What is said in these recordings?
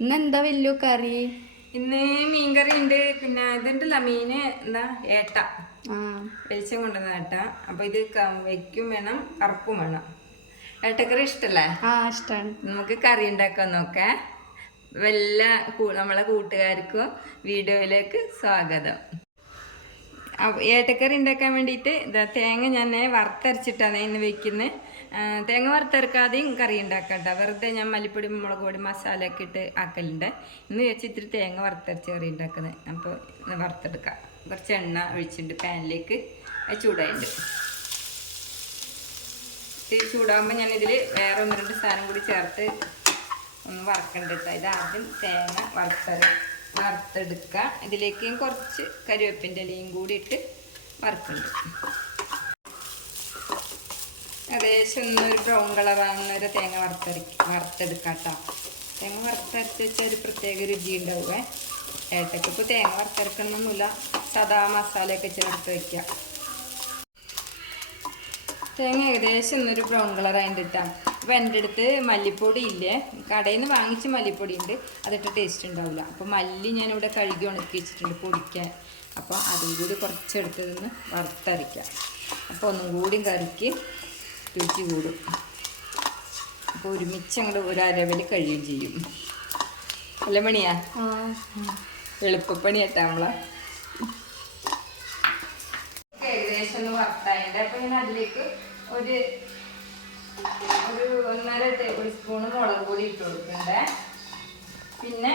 ഇന്ന് എന്താ വല്യ കറി? ഇന്ന് മീൻ കറി ഉണ്ട് പിന്നെ ഇതുണ്ടല്ല മീന്. എന്താ? ഏട്ട. വെളിച്ചം കൊണ്ടുവന്ന ഏട്ട. അപ്പൊ ഇത് വെക്കും വേണം കറുപ്പും വേണം. ഏട്ടക്കറി ഇഷ്ടല്ലേ? ആ നമുക്ക് കറി ഉണ്ടാക്കാൻ നോക്കേ. വല്ല നമ്മളെ കൂട്ടുകാർക്കും വീഡിയോയിലേക്ക് സ്വാഗതം. ഏട്ടക്കറി ഉണ്ടാക്കാൻ വേണ്ടിയിട്ട് ഇതാ തേങ്ങ ഞാൻ വറുത്തരച്ചിട്ടാണ് ഇന്ന് വെക്കുന്നത് തേങ്ങ വറുത്തരക്കാതെയും കറി ഉണ്ടാക്കണ്ട വെറുതെ ഞാൻ മല്ലിപ്പൊടി മുളക് പൊടി മസാല ഒക്കെ ഇട്ട് ആക്കലുണ്ട്. ഇന്ന് വെച്ചിട്ട് തേങ്ങ വറുത്തരച്ച് കറി ഉണ്ടാക്കുന്നത് അപ്പോൾ ഇന്ന് വറുത്തെടുക്കാം. കുറച്ച് എണ്ണ ഒഴിച്ചിട്ട് പാനിലേക്ക് ചൂടായിട്ട്. ചൂടാകുമ്പോൾ ഞാൻ ഇതിൽ വേറെ ഒന്ന് രണ്ട് സാധനം കൂടി ചേർത്ത് ഒന്ന് വറക്കണ്ടിട്ട് ഇത് ആദ്യം തേങ്ങ വറുത്തര വറുത്തെടുക്കുക. ഇതിലേക്ക് കുറച്ച് കരിവേപ്പിന്റെ ഇലയും കൂടി ഇട്ട് വറുക്കുന്നുണ്ട്. ഏകദേശം ഒന്നൊരു ബ്രൗൺ കളർ ഒരു തേങ്ങ വറുത്തരി വറുത്തെടുക്കാം കേട്ടോ. തേങ്ങ വറുത്തരച്ച് വെച്ചാൽ ഒരു പ്രത്യേക രുചി ഉണ്ടാവുമേ ഏട്ടയ്ക്ക് ഇപ്പോൾ തേങ്ങ മുല സദാ മസാലയൊക്കെ ചേർത്ത് വയ്ക്കുക തേങ്ങ ഏകദേശം ഒന്നൊരു ബ്രൗൺ അതിന്റെ ഇട്ടാണ് അപ്പോൾ എന്റെ അടുത്ത് മല്ലിപ്പൊടി ഇല്ലേ? കടയിൽ നിന്ന് വാങ്ങിച്ച മല്ലിപ്പൊടി ഉണ്ട്. അതിട്ട് ടേസ്റ്റ് ഉണ്ടാവില്ല. അപ്പോൾ മല്ലി ഞാനിവിടെ കഴുകി ഉണക്കി വെച്ചിട്ടുണ്ട് പൊടിക്കാൻ. അപ്പോൾ അതും കൂടി കുറച്ചെടുത്ത് നിന്ന് വറുത്തരയ്ക്കാം. അപ്പോൾ ഒന്നും കൂടി കറിക്ക് രുചി കൂടും. അപ്പോൾ ഒരുമിച്ച് അങ്ങോട്ട് ഒരു അരവൽ കഴിയുകയും ചെയ്യും. അല്ല മണിയാ? ആ. എളുപ്പപ്പണി കേട്ടാ നമ്മളെ. ഏകദേശം ഒന്ന് വറുത്തായിട്ട് അപ്പോൾ ഞാൻ അതിലേക്ക് ഒരു ഒരു ഒന്നര ടേബിൾ സ്പൂൺ മുളക് പൊടി ഇട്ട് കൊടുക്കണ്ടേ പിന്നെ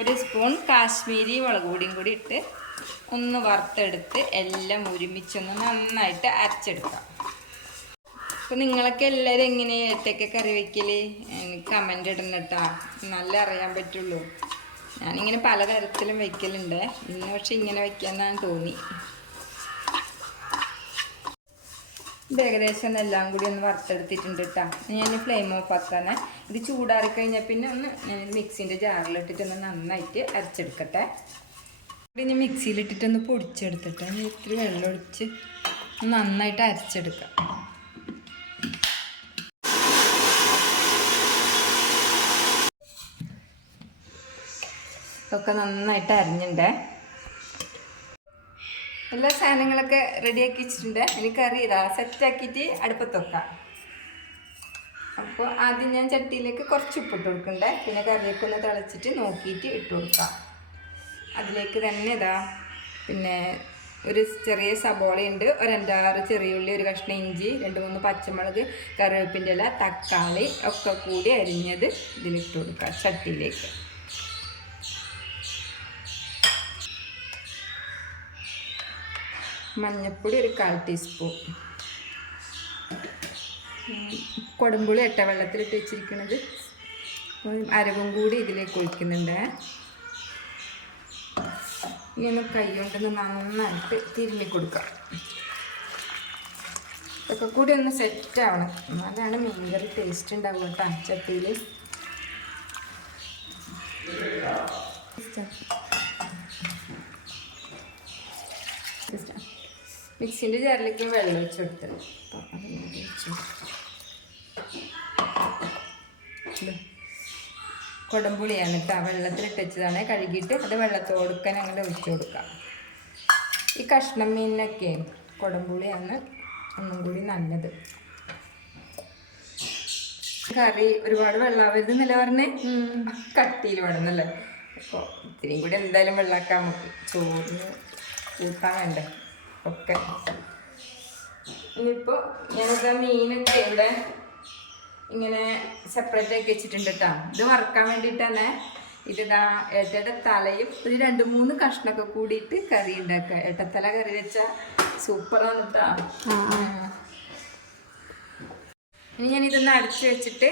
ഒരു സ്പൂൺ കാശ്മീരി മുളക് പൊടിയും കൂടി ഇട്ട് ഒന്ന് വറുത്തെടുത്ത് എല്ലാം ഒരുമിച്ചൊന്ന് നന്നായിട്ട് അരച്ചെടുക്കാം. അപ്പം നിങ്ങളൊക്കെ എല്ലാവരും എങ്ങനെയാണ് ഏറ്റൊക്കെ കറി വയ്ക്കൽ കമന്റ് ഇടണം കേട്ടോ നല്ല അറിയാൻ പറ്റുള്ളൂ. ഞാനിങ്ങനെ പലതരത്തിലും വെക്കലുണ്ട്. ഇന്ന് പക്ഷെ ഇങ്ങനെ വയ്ക്കാമെന്നാണ് തോന്നി. ഇത് ഏകദേശം എല്ലാം കൂടി ഒന്ന് വറുത്തെടുത്തിട്ടുണ്ട് കേട്ടോ ഞാൻ ഫ്ലെയിം ഓഫ് ആക്കാനെ. ഇത് ചൂടാറി കഴിഞ്ഞാൽ പിന്നെ ഒന്ന് ഞാൻ മിക്സിന്റെ ജാറിലിട്ടിട്ട് ഒന്ന് നന്നായിട്ട് അരച്ചെടുക്കട്ടെ. പിന്നെ ഞാൻ മിക്സിയിലിട്ടിട്ടൊന്ന് പൊടിച്ചെടുത്തിട്ട് ഇത്തിരി വെള്ളം ഒഴിച്ച് നന്നായിട്ട് അരച്ചെടുക്കാം. ഒക്കെ നന്നായിട്ട് അരിഞ്ഞിട്ടുണ്ടേ എല്ലാ സാധനങ്ങളൊക്കെ റെഡിയാക്കി വെച്ചിട്ടുണ്ട്. എനിക്ക് അറിയതാ സെറ്റാക്കിയിട്ട് അടുപ്പത്ത് വെക്കാം. അപ്പോൾ ആദ്യം ഞാൻ ചട്ടിയിലേക്ക് കുറച്ച് ഉപ്പിട്ട് കൊടുക്കണ്ടേ? പിന്നെ കറിയൊക്കെ ഒന്ന് തിളച്ചിട്ട് നോക്കിയിട്ട് ഇട്ട് കൊടുക്കാം. അതിലേക്ക് തന്നെ ഇതാ പിന്നെ ഒരു ചെറിയ സബോളയുണ്ട് ഒരു അഞ്ചാറ് ചെറിയ ഉള്ളി ഒരു കഷ്ണം ഇഞ്ചി രണ്ട് മൂന്ന് പച്ചമുളക് കറിവേപ്പിന്റെ ഇല തക്കാളി ഒക്കെ കൂടി അരിഞ്ഞത് ഇതിലിട്ട് കൊടുക്കാം ചട്ടിയിലേക്ക്. മഞ്ഞൾപ്പൊടി ഒരു കാൽ ടീസ്പൂൺ. കൊടുമ്പുളി എട്ട വെള്ളത്തിലിട്ട് വെച്ചിരിക്കുന്നത് അരവും കൂടി ഇതിലേക്ക് ഒഴിക്കുന്നുണ്ട്. ഇങ്ങനെ കൈ കൊണ്ടൊന്ന് നന്നായിട്ട് തിരുമ്മി കൊടുക്കാം. ഇതൊക്കെ കൂടി ഒന്ന് സെറ്റ് ആവണം. അതാണ് മീൻ കറി ടേസ്റ്റ് ഉണ്ടാവുക കേട്ടോ ചട്ടിയിൽ മിക്സിന്റെ ജാറിലേക്ക് വെള്ളം ഒഴിച്ചു കൊടുത്തത് ഒഴിച്ച്. കൊടംപുളിയാണ് കേട്ടോ. വെള്ളത്തിലിട്ട് വെച്ചതാണ്. കഴുകിയിട്ട് അത് വെള്ളത്തോടുക്കാൻ അങ്ങനെ ഒഴിച്ചു കൊടുക്കാം ഈ കഷ്ണം മീനിനൊക്കെ കൊടംപുളിയാണ് ഒന്നും കൂടി നല്ലത്. കറി ഒരുപാട് വെള്ളാവരുത് എന്നല്ല പറഞ്ഞേ? കട്ടിയിൽ വേണമെന്നല്ലേ? അപ്പോൾ ഇത്തിരിയും കൂടി എന്തായാലും വെള്ളാക്കാം നമുക്ക് ചോറിന് കൂട്ടാൻ വേണ്ടേ? ഒക്കെ. ഇനിയിപ്പോൾ ഞാനിതാ മീനൊക്കെ ഇവിടെ ഇങ്ങനെ സെപ്പറേറ്റ് ആക്കി വെച്ചിട്ടുണ്ട് കേട്ടോ ഇത് വറക്കാൻ വേണ്ടിയിട്ട് തന്നെ ഇതിതാ ഏട്ടയുടെ തലയും ഒരു രണ്ട് മൂന്ന് കഷ്ണമൊക്കെ കൂടിയിട്ട് കറി ഉണ്ടാക്കുക. ഏട്ടത്തല കറി വെച്ചാൽ സൂപ്പറാണ് കേട്ടോ ഇനി ഞാനിതൊന്ന് അടച്ച് വെച്ചിട്ട്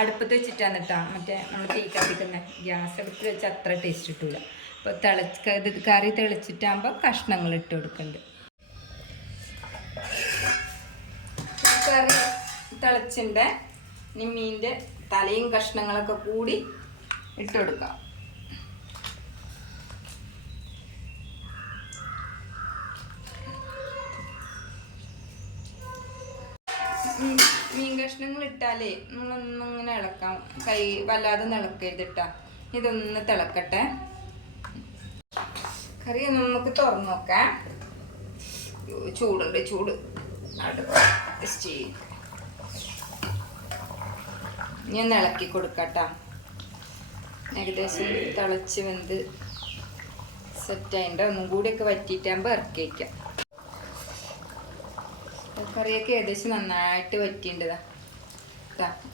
അടുപ്പത്ത് വെച്ചിട്ടാണ് കേട്ടോ മറ്റേ നമ്മൾ തീ കത്തിക്കുന്നത് ഗ്യാസ് അടുത്ത് വെച്ച് അത്ര ടേസ്റ്റ് കിട്ടൂല. തിളച്ച് ഇത് കറി തിളച്ചിട്ടാകുമ്പോൾ കഷ്ണങ്ങൾ ഇട്ട് കൊടുക്കുന്നുണ്ട് കറി തിളച്ചിന്റെ ഇനി മീനിന്റെ തലയും കഷ്ണങ്ങളൊക്കെ കൂടി ഇട്ട് കൊടുക്കാം. മീൻ കഷ്ണങ്ങൾ ഇട്ടാലേ നമ്മളൊന്നിങ്ങനെ ഇളക്കാം. കൈ വല്ലാതെ ഇളക്കരുതിട്ടാ ഇതൊന്ന് തിളക്കട്ടെ. കറി നമുക്ക് തുറന്നു നോക്കാം. ചൂടുണ്ട് ചൂട്. ഞാൻ ഇളക്കി കൊടുക്കട്ടാ. ഏകദേശം തിളച്ച് വെന്ത് സെറ്റായിട്ട് ഒന്നും കൂടിയൊക്കെ വറ്റിയിട്ടാകുമ്പോൾ ഇറക്കി വയ്ക്കാം കറിയൊക്കെ ഏകദേശം നന്നായിട്ട് വറ്റിണ്ടതാ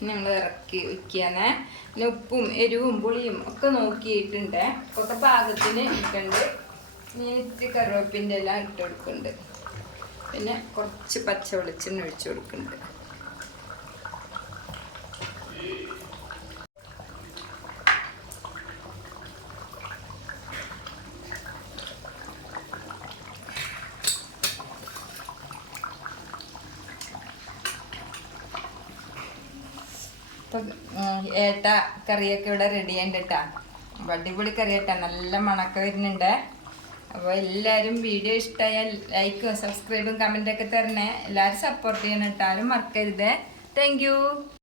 ഞങ്ങൾ ഇറക്കി വയ്ക്കാന്നേ പിന്നെ ഉപ്പും എരിവും പുളിയും ഒക്കെ നോക്കിയിട്ടുണ്ട്. ഒക്കെ പാകത്തിന് ഇട്ടുണ്ട് ഞാൻ കറിവേപ്പിന്റെ എല്ലാം ഇട്ട് കൊടുക്കുന്നുണ്ട്. പിന്നെ കുറച്ച് പച്ച വെളിച്ചെണ്ണ ഒഴിച്ചു കൊടുക്കുന്നുണ്ട്. ഏട്ട കറിയൊക്കെ ഇവിടെ റെഡി ആയിട്ടാ അപ്പൊ അടിപൊളി നല്ല മണക്ക വരുന്നുണ്ട്. അപ്പോൾ എല്ലാവരും വീഡിയോ ഇഷ്ടമായാൽ ലൈക്കും സബ്സ്ക്രൈബും ഒക്കെ തരണേ. എല്ലാവരും സപ്പോർട്ട് ചെയ്യണം ഇട്ടാലും മറക്കരുത്. താങ്ക്